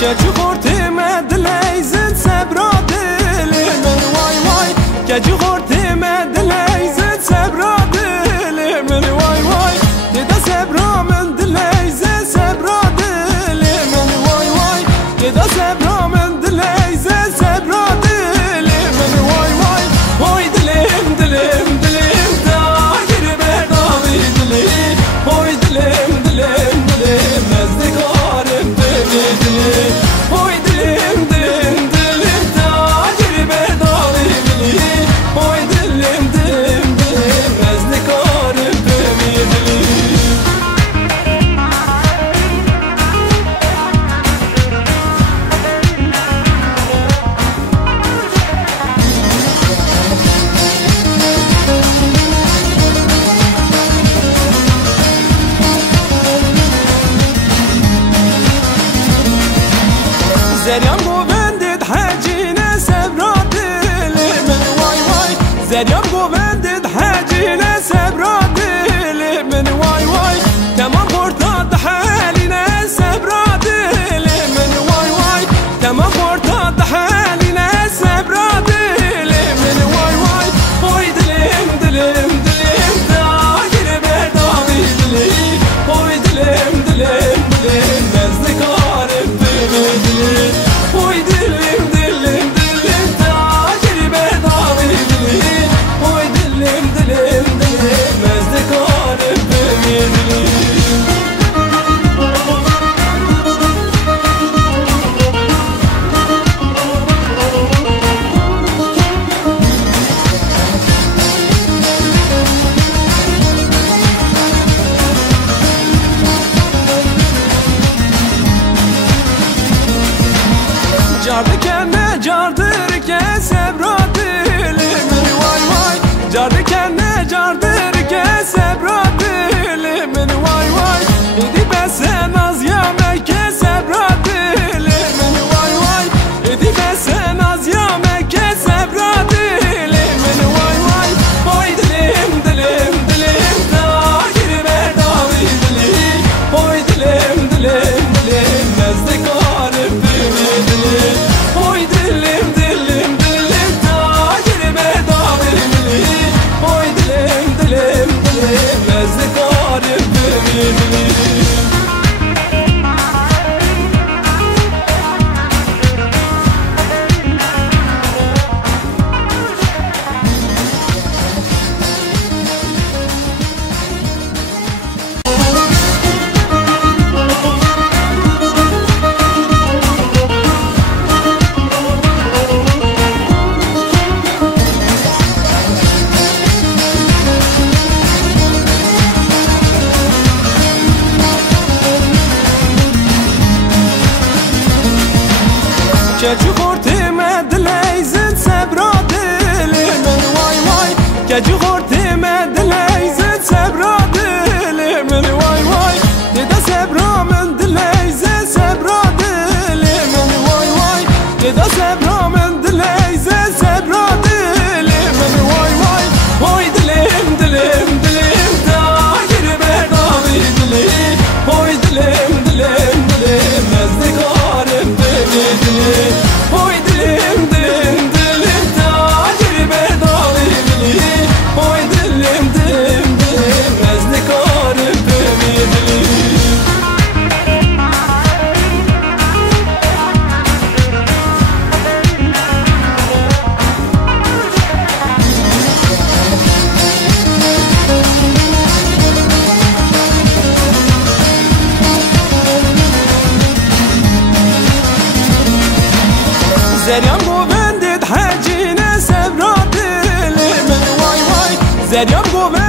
كجو خورتي ما دليزن سبرا دلي من واي واي كجو خورتي ما دليزن سبرا دلي من واي واي كدا سبرا من دليزن سبرا دلي من واي واي كدا سبرا من دليزن سبرا دلي من واي واي هوي دليم دليم دليم داير بداوي دلي هوي دليم دليم دليم مزدكارم دلي هوي دليم دليم دليم داير بداوي دلي هوي دليم دليم دليم مزدكارم دلي زريان قوبندت حاجينا سبرا دلي من واي واي زريان قوبندت حاجينا سبرا دلي من واي واي تمام قرطات حالينا سبرا دلي من واي واي تمام قرطات حالينا سبرا دلي من واي واي هوي دليم دليم دليم داير بداوي دلي هوي دليم دليم دليم مزدكارم دلي هوي دليم دليم دليم داير بداوي دلي هوي دليم دليم دليم مزدكارم دلي Cardikene cardirke sebra dili min vay vay Cardikene cardirke sebra dili min vay vay İdi besen az yemeke sebra dili min vay vay İdi besen az yemeke sebra dili min vay vay Hoy dilim dilim dilim dagir bedavi dili Hoy dilim dilim dilim nezdikarım dili Hoy dilim dilim dilim dagir bedavi dili Hoy dilim dilim dilim nezdikarım dili كجو خورتي ما دليزن سبرا دلي من واي واي كجو خورتي ما دليزن سبرا دلي من واي واي كدا سبرا من دليزن سبرا دلي من واي واي كدا سبرا من دليزن سبرا دلي من واي واي هوي دليم دليم دليم داير بداوي دلي هوي دليم دليم دليم مزدكارم دلي هوي دليم دليم دليم داير بداوي دلي هوي دليم دليم دليم مزدكارم دلي زريان قوبندت حاجينا سبرا دلي من واي واي زريان قوبندت